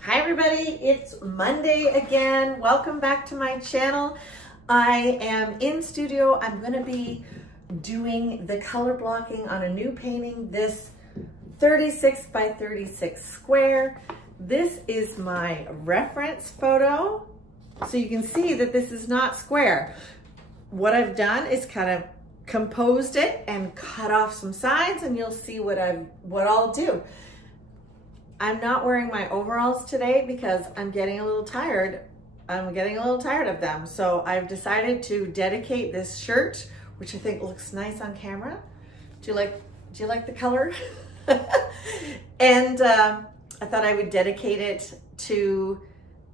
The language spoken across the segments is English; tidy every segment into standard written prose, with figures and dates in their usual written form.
Hi everybody, it's Monday again. Welcome back to my channel. I am in studio. I'm going to be doing the color blocking on a new painting, this 36 by 36 square. This is my reference photo, so you can see that this is not square. What I've done is kind of composed it and cut off some sides, and you'll see what I'll do. I'm not wearing my overalls today because I'm getting a little tired. I'm getting a little tired of them. So I've decided to dedicate this shirt, which I think looks nice on camera. Do you like the color? And I thought I would dedicate it to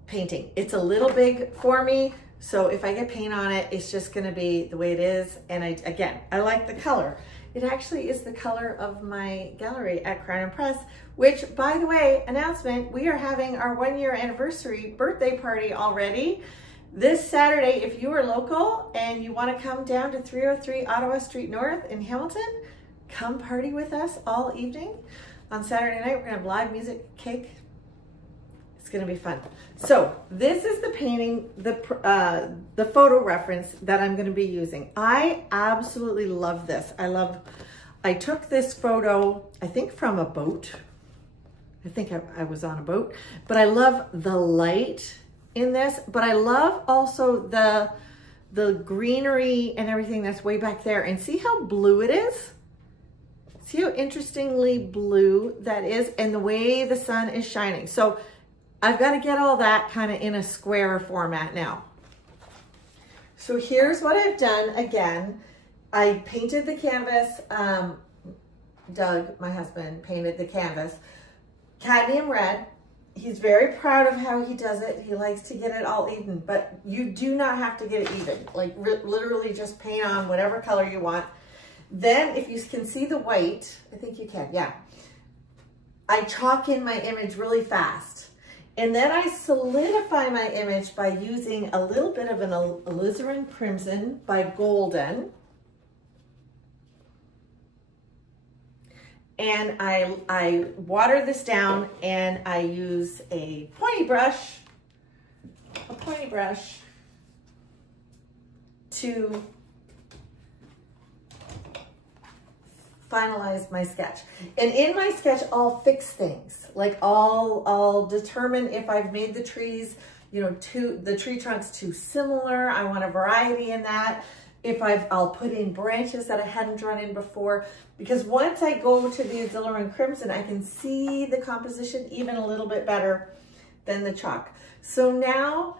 painting. It's a little big for me, so if I get paint on it, it's just gonna be the way it is. And I like the color. It actually is the color of my gallery at Crown & Press, which, by the way, announcement, we are having our 1-year anniversary birthday party already this Saturday. If you are local and you want to come down to 303 Ottawa Street North in Hamilton, come party with us all evening. On Saturday night, we're gonna have live music, cake. It's gonna be fun. So this is the painting, the photo reference that I'm gonna be using. I absolutely love this. I took this photo, I think from a boat. I think I was on a boat, but I love the light in this, but I love also the greenery and everything that's way back there. And see how blue it is? See how interestingly blue that is, and the way the sun is shining. So I've got to get all that kind of in a square format now. So here's what I've done. Again, I painted the canvas. Doug, my husband, painted the canvas cadmium red. He's very proud of how he does it. He likes to get it all even, but you do not have to get it even. Like literally just paint on whatever color you want. Then if you can see the white, I think you can, yeah. I chalk in my image really fast. And then I solidify my image by using a little bit of an alizarin crimson by Golden. And I water this down, and I use a pointy brush to finalize my sketch. And in my sketch, I'll fix things. Like I'll determine if I've made the trees, the tree trunks too similar. I want a variety in that. I'll put in branches that I hadn't drawn in before, because once I go to the alizarin crimson, I can see the composition even a little bit better than the chalk. So now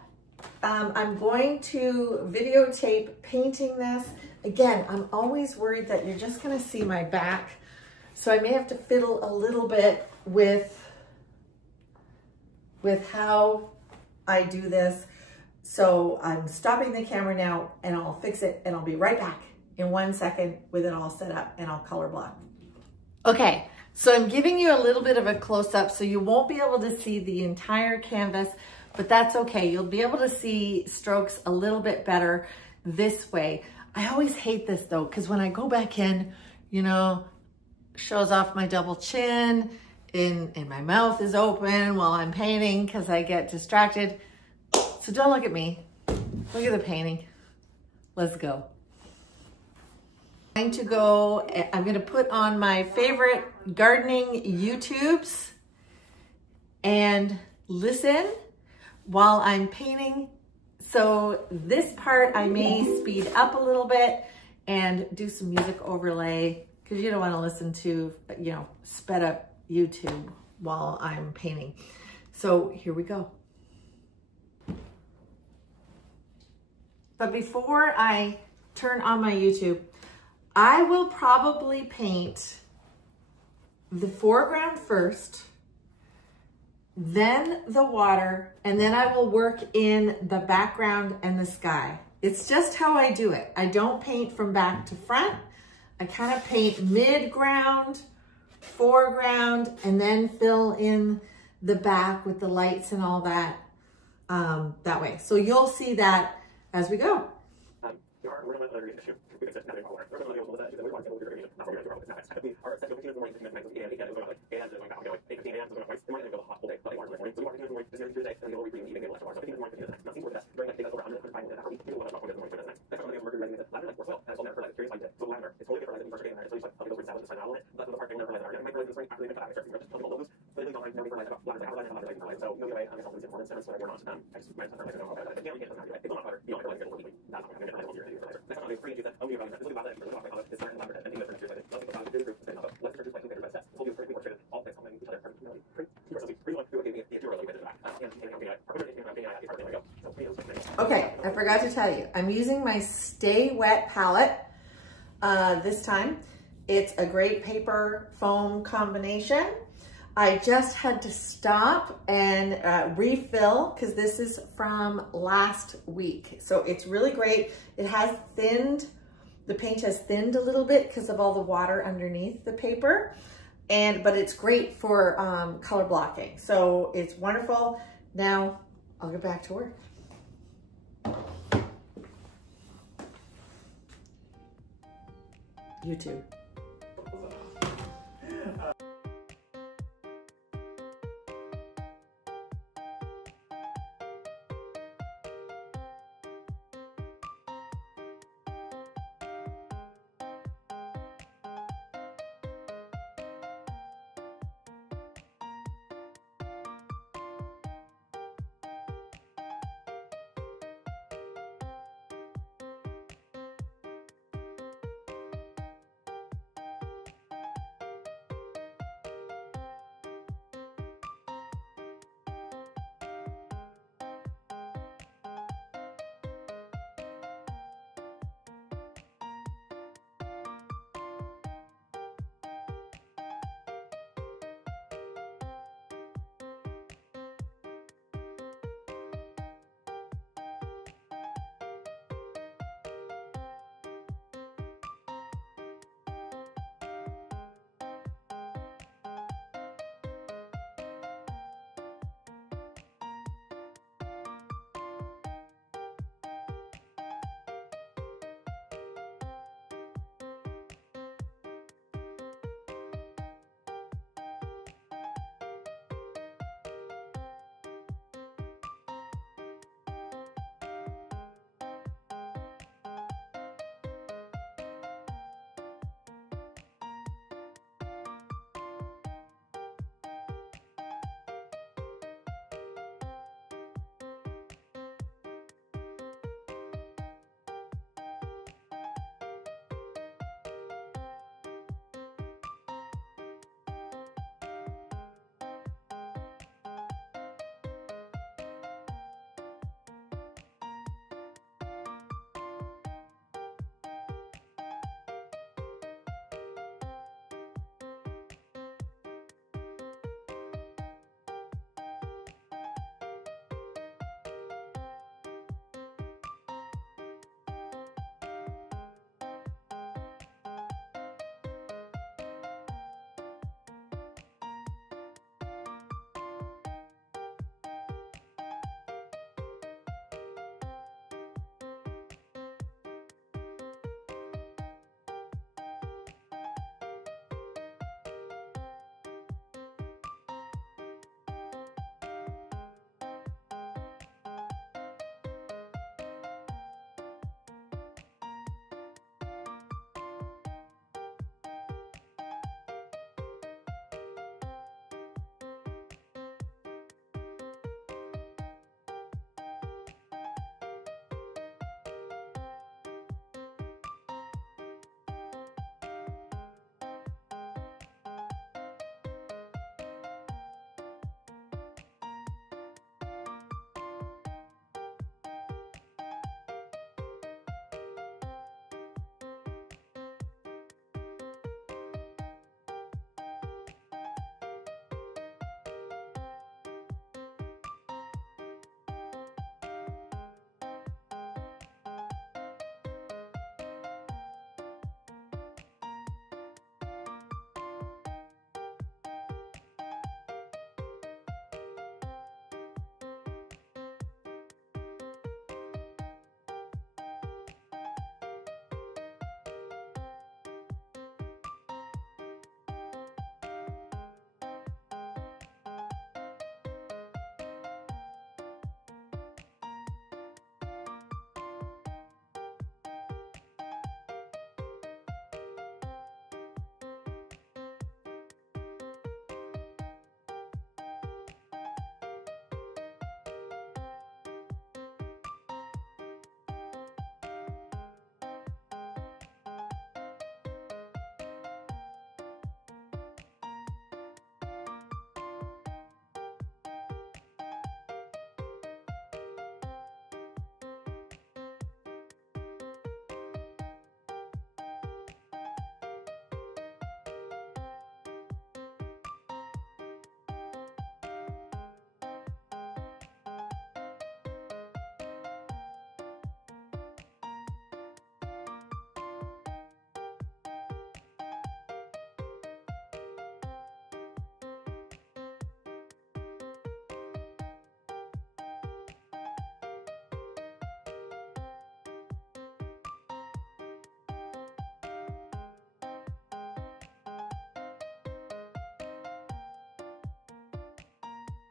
I'm going to videotape painting this. Again, I'm always worried that you're just gonna see my back, so I may have to fiddle a little bit with how I do this. So I'm stopping the camera now, and I'll fix it, and I'll be right back in 1 second with it all set up, and I'll color block. Okay, so I'm giving you a little bit of a close-up, so you won't be able to see the entire canvas, but that's okay. You'll be able to see strokes a little bit better this way. I always hate this though, because when I go back in, shows off my double chin, and my mouth is open while I'm painting because I get distracted. So don't look at me, look at the painting. Let's go. I'm going to put on my favorite gardening YouTubes and listen while I'm painting. So this part I may speed up a little bit and do some music overlay, because you don't want to listen to, sped up YouTube while I'm painting. So here we go. But before I turn on my YouTube, I will probably paint the foreground first, then the water, and then I will work in the background and the sky. It's just how I do it. I don't paint from back to front. I kind of paint mid-ground, foreground, and then fill in the back with the lights and all that that way. So you'll see that as we go. There are ornamental areas. Okay, I forgot to tell you, I'm using my Stay Wet palette this time. It's a great paper foam combination. I just had to stop and refill because this is from last week. So it's really great. It has thinned, the paint has thinned a little bit because of all the water underneath the paper. But it's great for color blocking. So it's wonderful. Now I'll get back to work. YouTube.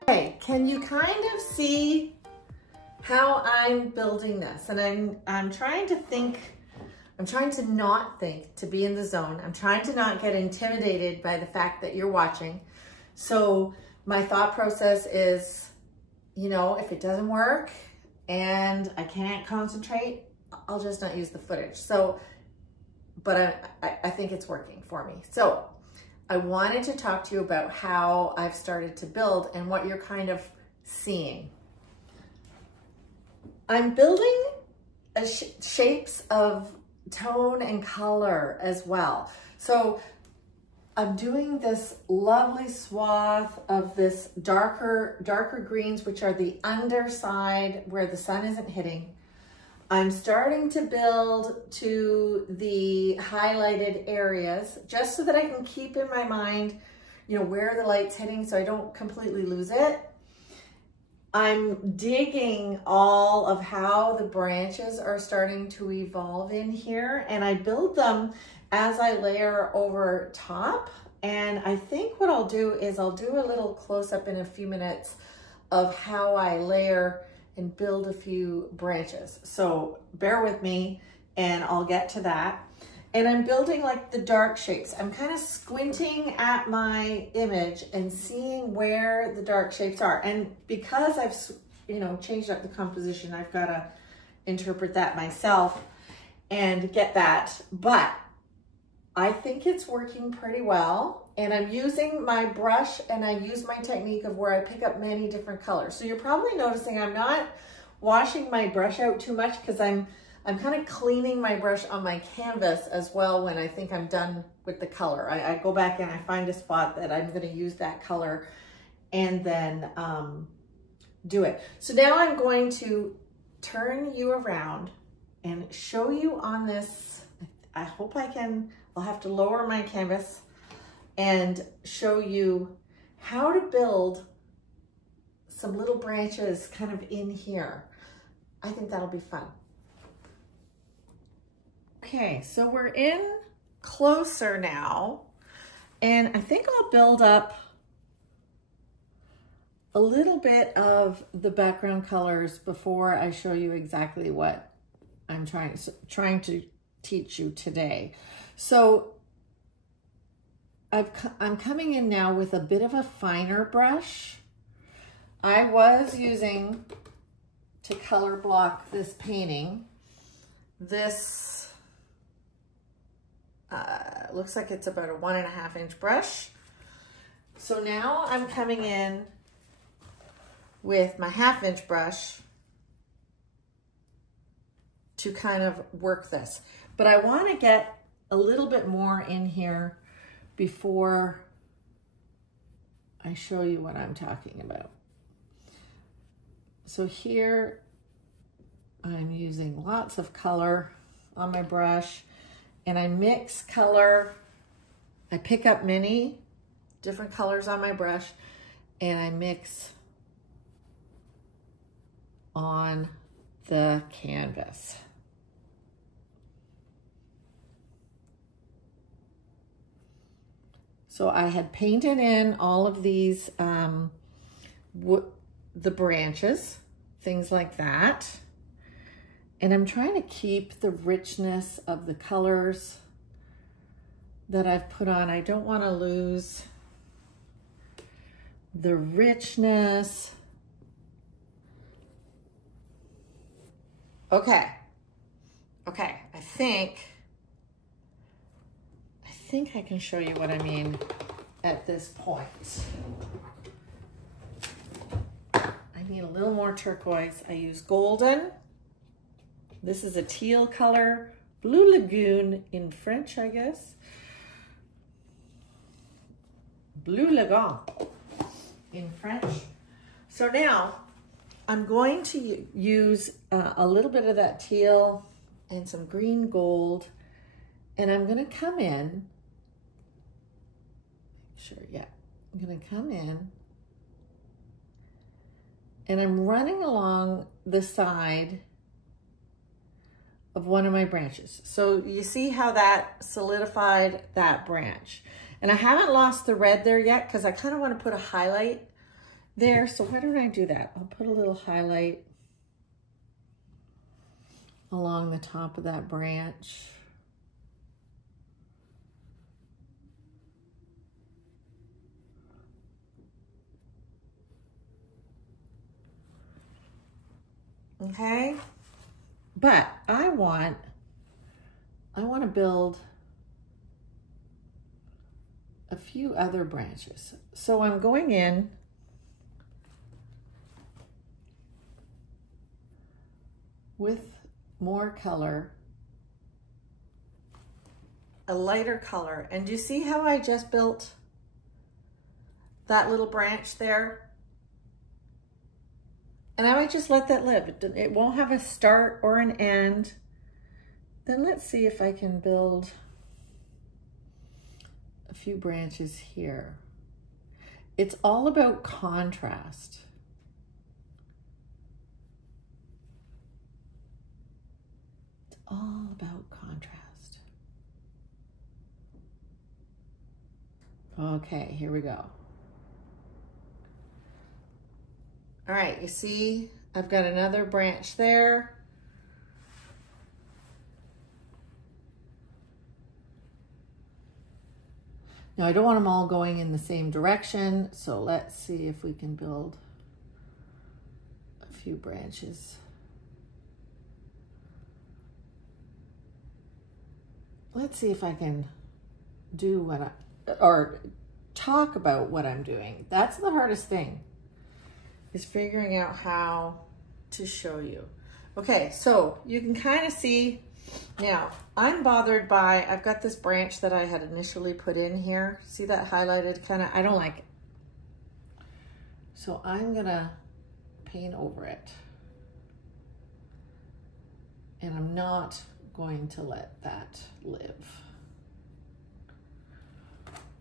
Okay, can you kind of see how I'm building this? And I'm trying to think, I'm trying to not think, to be in the zone. I'm trying to not get intimidated by the fact that you're watching. So my thought process is, you know, if it doesn't work and I can't concentrate, I'll just not use the footage. So, but I think it's working for me. So I wanted to talk to you about how I've started to build and what you're kind of seeing. I'm building shapes of tone and color as well. So I'm doing this lovely swath of this darker greens, which are the underside where the sun isn't hitting. I'm starting to build to the highlighted areas just so that I can keep in my mind, you know, where the light's hitting so I don't completely lose it. I'm digging all of how the branches are starting to evolve in here, and I build them as I layer over top. And I think what I'll do is I'll do a little close-up in a few minutes of how I layer and build a few branches. So bear with me and I'll get to that. And I'm building like the dark shapes. I'm kind of squinting at my image and seeing where the dark shapes are. And because I've, you know, changed up the composition, I've got to interpret that myself and get that. But I think it's working pretty well. And I'm using my brush and I use my technique of where I pick up many different colors. So you're probably noticing I'm not washing my brush out too much because I'm kind of cleaning my brush on my canvas as well when I think I'm done with the color. I go back and I find a spot that I'm going to use that color and then do it. So now I'm going to turn you around and show you on this. I hope I can. I'll have to lower my canvas and show you how to build some little branches kind of in here. I think that'll be fun. Okay, so we're in closer now, and I think I'll build up a little bit of the background colors before I show you exactly what I'm trying to teach you today. So I'm coming in now with a bit of a finer brush. I was using, to color block this painting, this looks like it's about a 1.5 inch brush. So now I'm coming in with my 1/2 inch brush to kind of work this. But I want to get a little bit more in here before I show you what I'm talking about. So here I'm using lots of color on my brush and I mix color. I pick up many different colors on my brush and I mix on the canvas. So I had painted in all of these, the branches, things like that. And I'm trying to keep the richness of the colors that I've put on. I don't want to lose the richness. Okay. Okay, I think I can show you what I mean at this point. I need a little more turquoise. I use golden. This is a teal color, Blue Lagoon in French, I guess. Blue Lagoon in French. So now I'm going to use a little bit of that teal and some green gold, and I'm gonna come in, I'm gonna come in and I'm running along the side of one of my branches. So you see how that solidified that branch. And I haven't lost the red there yet because I kind of want to put a highlight there. So why don't I do that? I'll put a little highlight along the top of that branch. Okay, but I want to build a few other branches. So I'm going in with more color, a lighter color. And do you see how I just built that little branch there? And I might just let that live. It won't have a start or an end. Then let's see if I can build a few branches here. It's all about contrast. It's all about contrast. Okay, here we go. All right, you see, I've got another branch there. Now, I don't want them all going in the same direction, so let's see if we can build a few branches. Let's see if I can do what or talk about what I'm doing. That's the hardest thing, is figuring out how to show you. Okay, so you can kind of see now, I'm bothered by, I've got this branch that I had initially put in here. See that highlighted kind of, I don't like it. So I'm gonna paint over it. And I'm not going to let that live.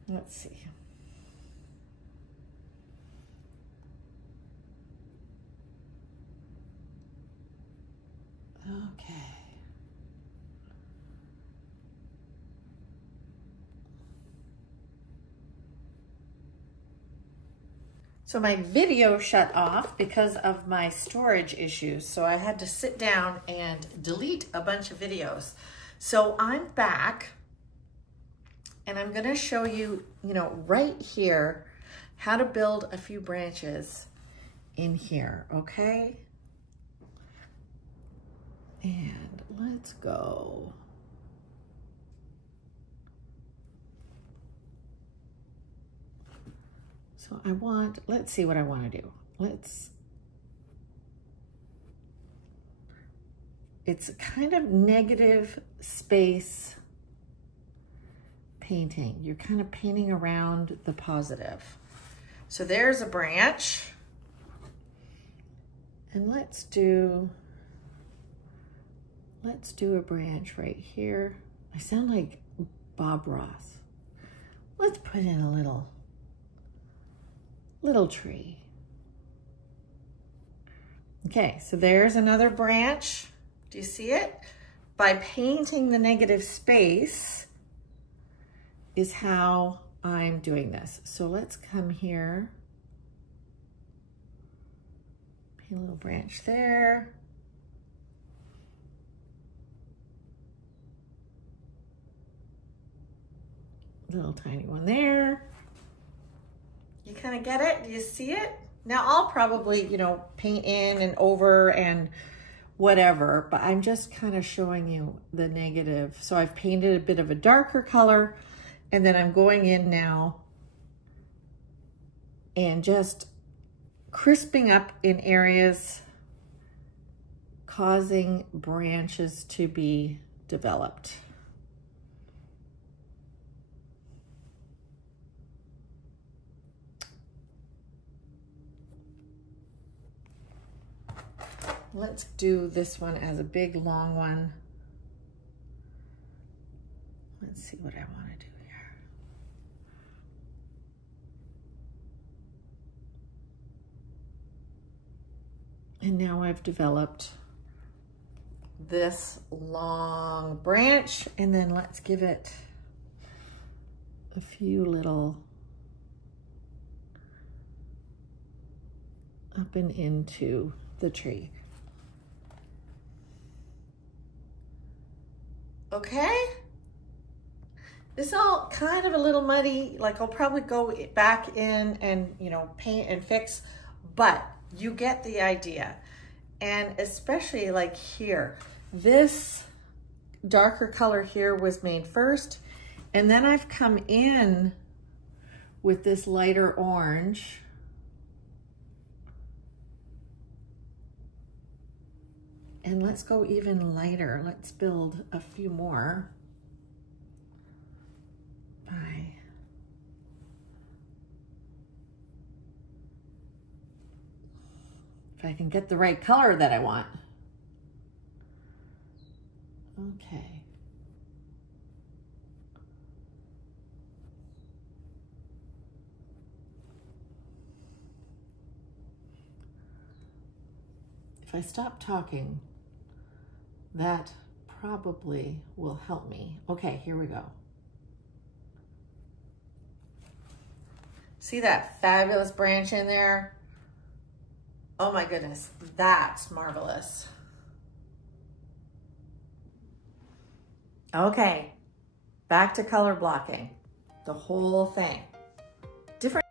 Let's see. Okay. So my video shut off because of my storage issues. So I had to sit down and delete a bunch of videos. So I'm back and I'm gonna show you, right here, how to build a few branches in here, okay? And let's go. So let's see what I want to do. It's kind of negative space painting. You're kind of painting around the positive. So there's a branch. And let's do a branch right here. I sound like Bob Ross. Let's put in a little tree. Okay, so there's another branch. Do you see it? By painting the negative space is how I'm doing this. So let's come here. Paint a little branch there. Little tiny one there. You kind of get it? Do you see it? Now I'll probably, paint in and over and whatever, but I'm just kind of showing you the negative. So I've painted a bit of a darker color, and then I'm going in now and just crisping up in areas, causing branches to be developed. Let's do this one as a big, long one. Let's see what I want to do here. And now I've developed this long branch, and then let's give it a few little up and into the tree. Okay? This is all kind of a little muddy, like I'll probably go back in and, you know, paint and fix, but you get the idea. And especially like here, this darker color here was made first, and then I've come in with this lighter orange. And let's go even lighter. Let's build a few more. If I can get the right color that I want. Okay. If I stop talking, that probably will help me. Okay, here we go. See that fabulous branch in there? Oh my goodness, that's marvelous. Okay, back to color blocking, the whole thing. Different.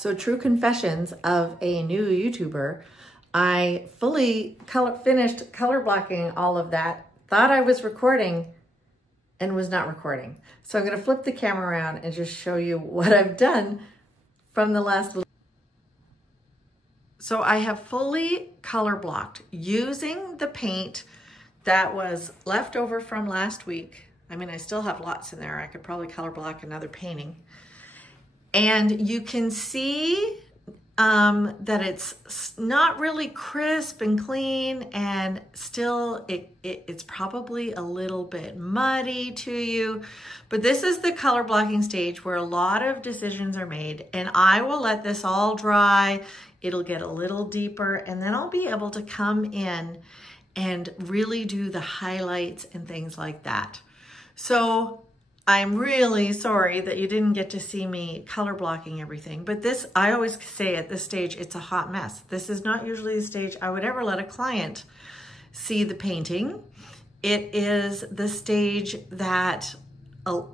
So true confessions of a new YouTuber. I fully finished color blocking all of that, thought I was recording and was not recording. So I'm gonna flip the camera around and just show you what I've done from the last little. So I have fully color blocked using the paint that was left over from last week. I mean, I still have lots in there. I could probably color block another painting. And you can see that it's not really crisp and clean, and still it's probably a little bit muddy to you. But this is the color blocking stage where a lot of decisions are made, and I will let this all dry. It'll get a little deeper, and then I'll be able to come in and really do the highlights and things like that. So I'm really sorry that you didn't get to see me color blocking everything, but this, I always say at this stage, it's a hot mess. This is not usually the stage I would ever let a client see the painting. It is the stage that,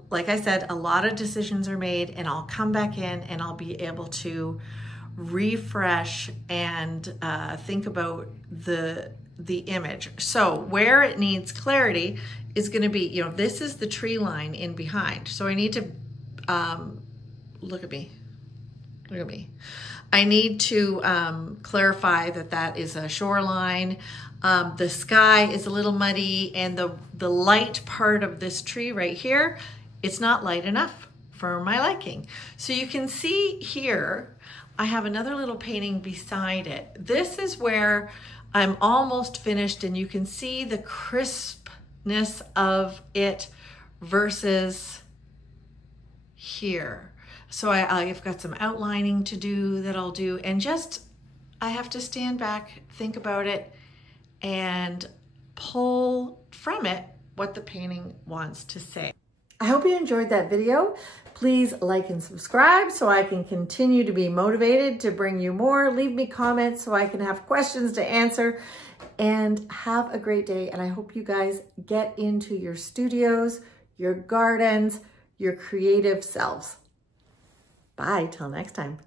like I said, a lot of decisions are made, and I'll come back in and I'll be able to refresh and think about the image. So where it needs clarity is going to be, you know, this is the tree line in behind. So I need to, look at me. I need to clarify that that is a shoreline. The sky is a little muddy, and the light part of this tree right here, it's not light enough for my liking. So you can see here, I have another little painting beside it. This is where I'm almost finished, and you can see the crispness of it versus here. So I've got some outlining to do that I'll do, and just, I have to stand back, think about it, and pull from it what the painting wants to say. I hope you enjoyed that video. Please like and subscribe so I can continue to be motivated to bring you more. Leave me comments so I can have questions to answer, and have a great day. And I hope you guys get into your studios, your gardens, your creative selves. Bye, till next time.